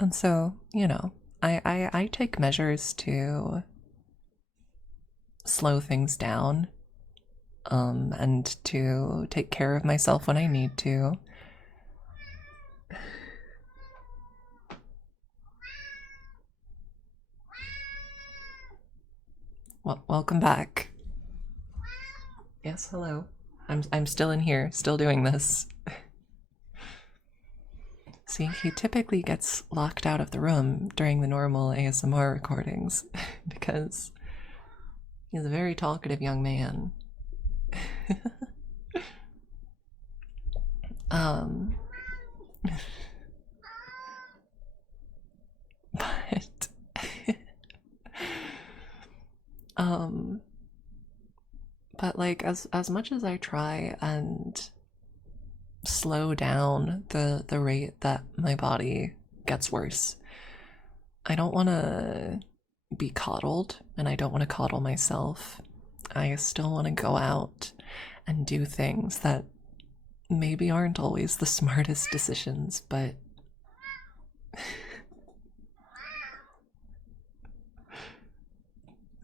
And so, you know, I take measures to slow things down, and to take care of myself when I need to. Well, welcome back. Yes, hello. I'm still in here, still doing this. See, he typically gets locked out of the room during the normal ASMR recordings because he's a very talkative young man. um but um but like as much as I try and slow down the rate that my body gets worse, I don't want to be coddled, and I don't want to coddle myself. I still want to go out and do things that maybe aren't always the smartest decisions, but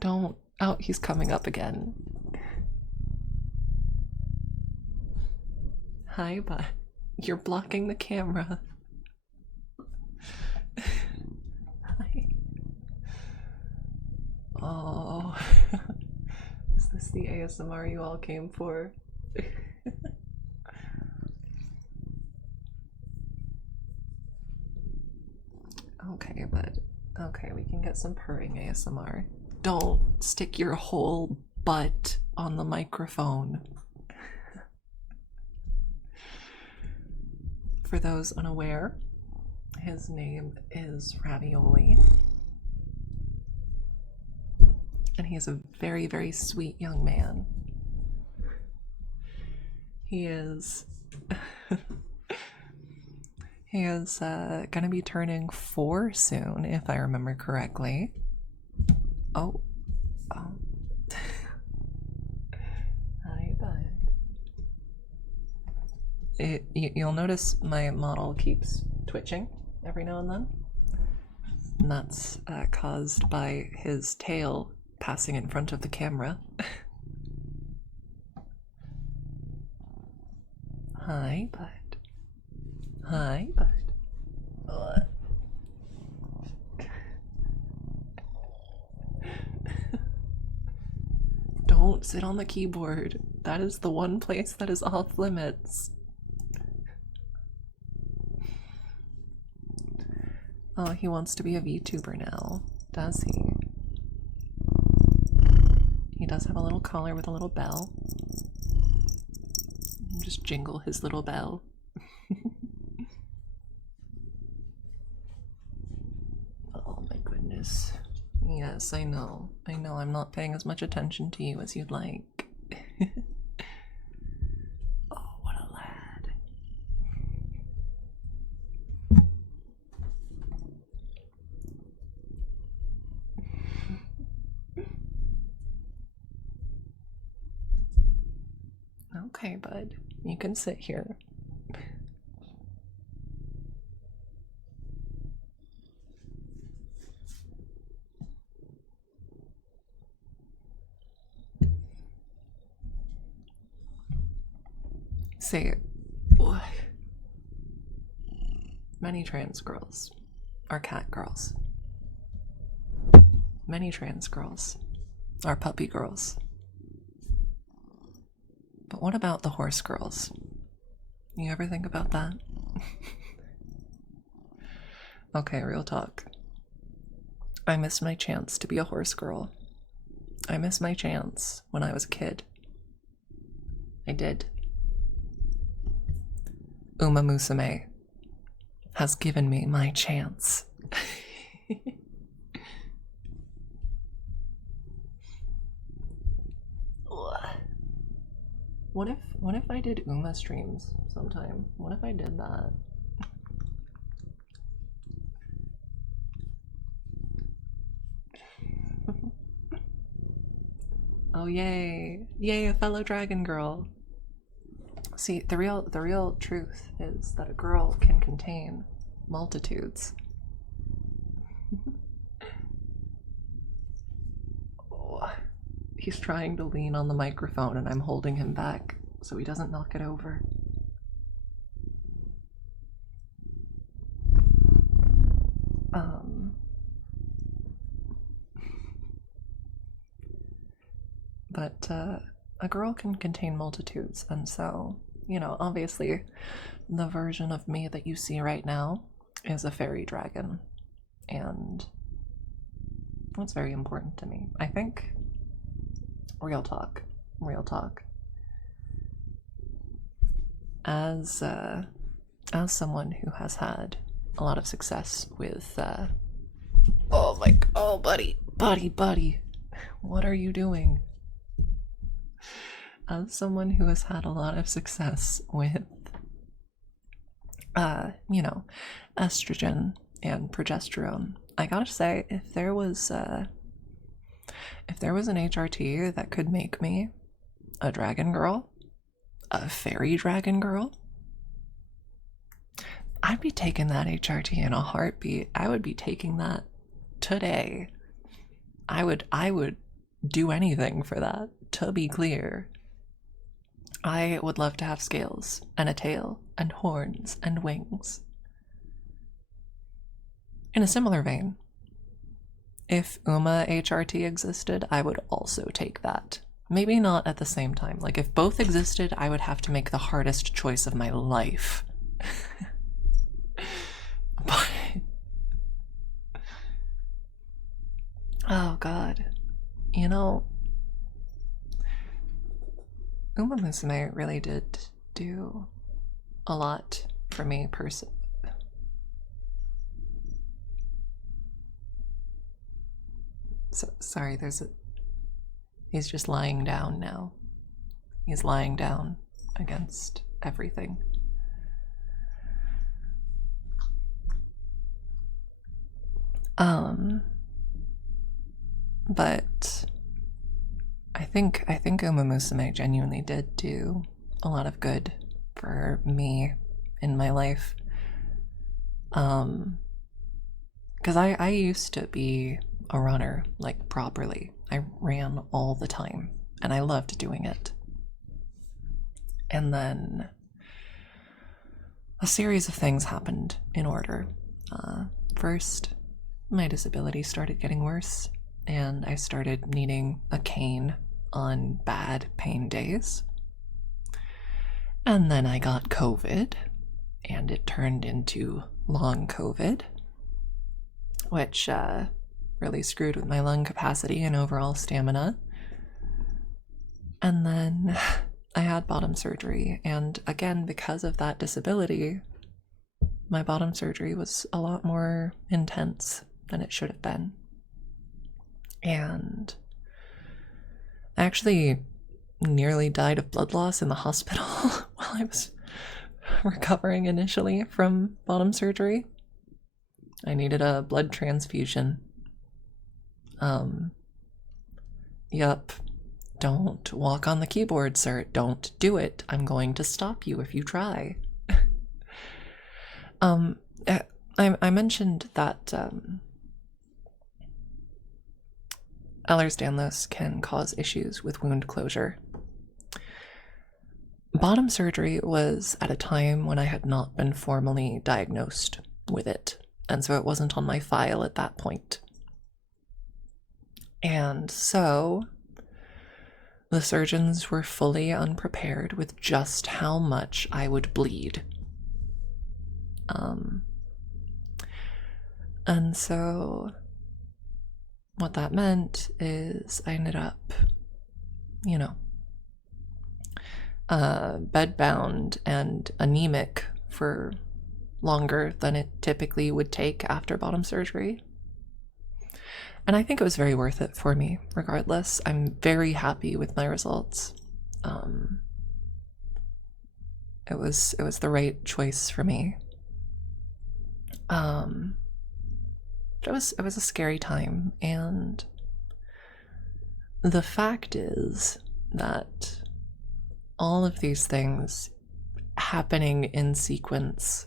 don't. Oh, he's coming up again. Hi, but you're blocking the camera. Hi. Oh, is this the ASMR you all came for? Okay, but okay, we can get some purring ASMR. Don't stick your whole butt on the microphone. For those unaware, his name is Ravioli. And he is a very, very sweet young man. He is. He is gonna be turning 4 soon, if I remember correctly. Oh. Oh. Hi, bud. You'll notice my model keeps twitching every now and then. And that's caused by his tail passing in front of the camera. Hi, bud. Hi, bud. Don't sit on the keyboard. That is the one place that is off limits. Oh, he wants to be a VTuber now, does he? He does have a little collar with a little bell. Just jingle his little bell. Oh my goodness. Yes, I know. I know I'm not paying as much attention to you as you'd like. Oh, what a lad. Okay, bud. You can sit here. Say, many trans girls are cat girls. Many trans girls are puppy girls. But what about the horse girls? You ever think about that? Okay, real talk. I missed my chance to be a horse girl. I missed my chance when I was a kid. I did. Uma Musume has given me my chance. What if I did Uma streams sometime? What if I did that? Oh yay. Yay, a fellow dragon girl. See, the real truth is that a girl can contain multitudes. He's trying to lean on the microphone and I'm holding him back so he doesn't knock it over. But a girl can contain multitudes, and so, you know, obviously the version of me that you see right now is a fairy dragon, and that's very important to me. I think, real talk, as someone who has had a lot of success with oh buddy, what are you doing? As someone who has had a lot of success with you know, estrogen and progesterone, I gotta say, if there was an HRT that could make me a dragon girl, a fairy dragon girl, I'd be taking that HRT in a heartbeat. I would be taking that today. I would do anything for that, to be clear. I would love to have scales and a tail and horns and wings. In a similar vein, if Uma HRT existed, I would also take that. Maybe not at the same time. Like, if both existed, I would have to make the hardest choice of my life. But oh god. You know, Uma Musume really did do a lot for me personally. So, sorry, he's just lying down now. He's lying down against everything. But I think Uma Musume genuinely did do a lot of good for me in my life. Because I used to be a runner, like, properly. I ran all the time, and I loved doing it. And then a series of things happened in order. First, my disability started getting worse, and I started needing a cane on bad pain days. And then I got COVID, and it turned into long COVID, which really screwed with my lung capacity and overall stamina. And then I had bottom surgery, and again, because of that disability, my bottom surgery was a lot more intense than it should have been. And I actually nearly died of blood loss in the hospital while I was recovering initially from bottom surgery. I needed a blood transfusion. Yup. Don't walk on the keyboard, sir. Don't do it. I'm going to stop you if you try. I mentioned that Ehlers-Danlos can cause issues with wound closure. Bottom surgery was at a time when I had not been formally diagnosed with it, and so it wasn't on my file at that point. And so the surgeons were fully unprepared with just how much I would bleed. And so what that meant is I ended up, you know, bedbound and anemic for longer than it typically would take after bottom surgery. And I think it was very worth it for me, regardless. I'm very happy with my results. It was the right choice for me. But it was a scary time, and the fact is that all of these things happening in sequence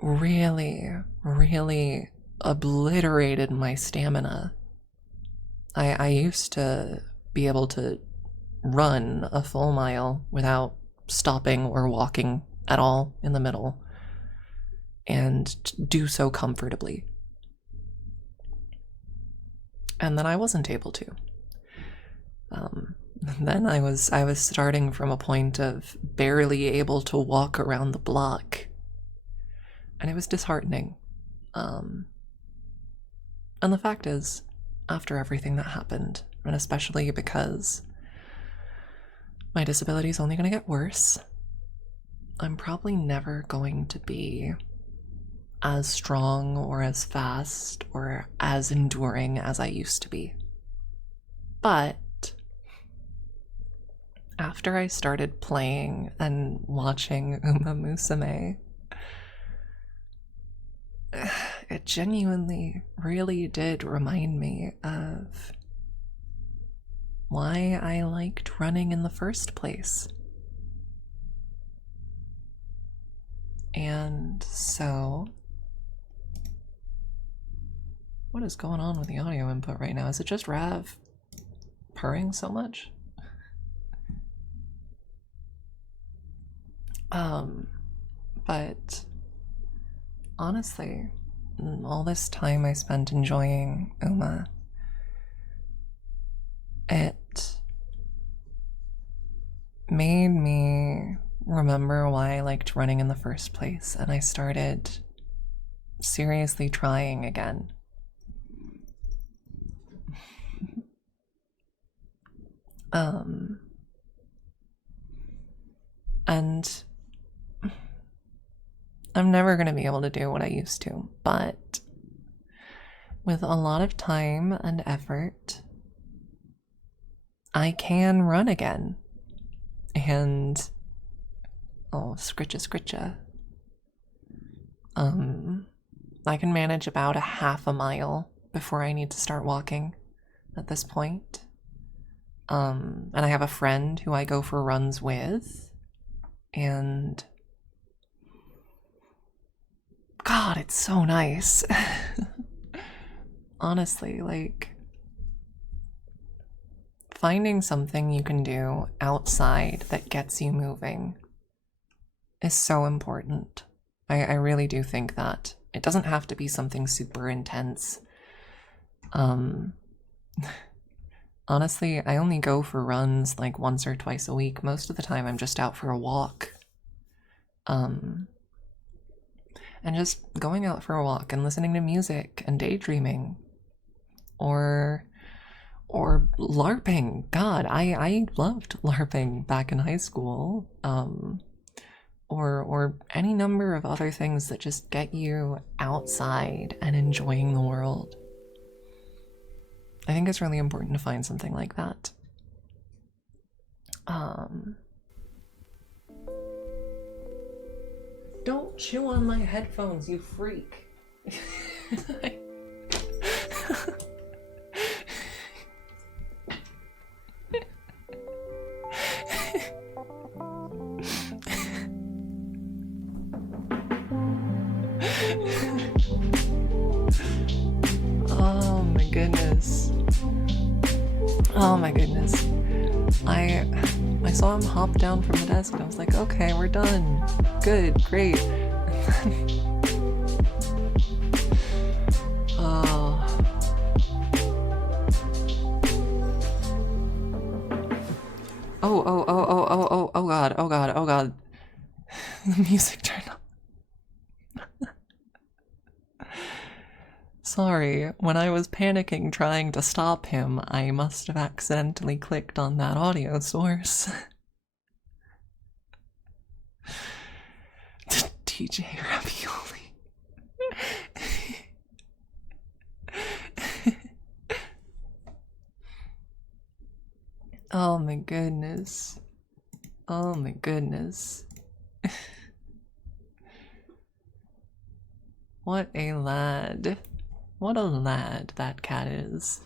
really, really obliterated my stamina I used to be able to run a full mile without stopping or walking at all in the middle, and do so comfortably. And then I wasn't able to. Then I was starting from a point of barely able to walk around the block, and it was disheartening. And the fact is, after everything that happened, and especially because my disability is only going to get worse, I'm probably never going to be as strong or as fast or as enduring as I used to be. But after I started playing and watching Uma Musume, it genuinely really did remind me of why I liked running in the first place. And so, what is going on with the audio input right now? Is it just Rav purring so much? But honestly, all this time I spent enjoying Uma, it made me remember why I liked running in the first place, and I started seriously trying again. And I'm never going to be able to do what I used to, but with a lot of time and effort, I can run again. And oh, scritcha scritcha. I can manage about a half a mile before I need to start walking at this point. And I have a friend who I go for runs with, and God, it's so nice. Honestly, like, finding something you can do outside that gets you moving is so important. I really do think that. It doesn't have to be something super intense. Honestly, I only go for runs like once or twice a week. Most of the time I'm just out for a walk. And just going out for a walk and listening to music and daydreaming. Or LARPing. God, I loved LARPing back in high school. Or any number of other things that just get you outside and enjoying the world. I think it's really important to find something like that. Don't chew on my headphones, you freak. Oh my goodness. Oh my goodness. I saw him hop down from the desk and I was like, okay, we're done. Good, great. Oh. Oh god, oh god, oh god. The music turned off. Sorry, when I was panicking trying to stop him, I must have accidentally clicked on that audio source. DJ Ravioli. Oh my goodness. Oh my goodness. What a lad. What a lad that cat is.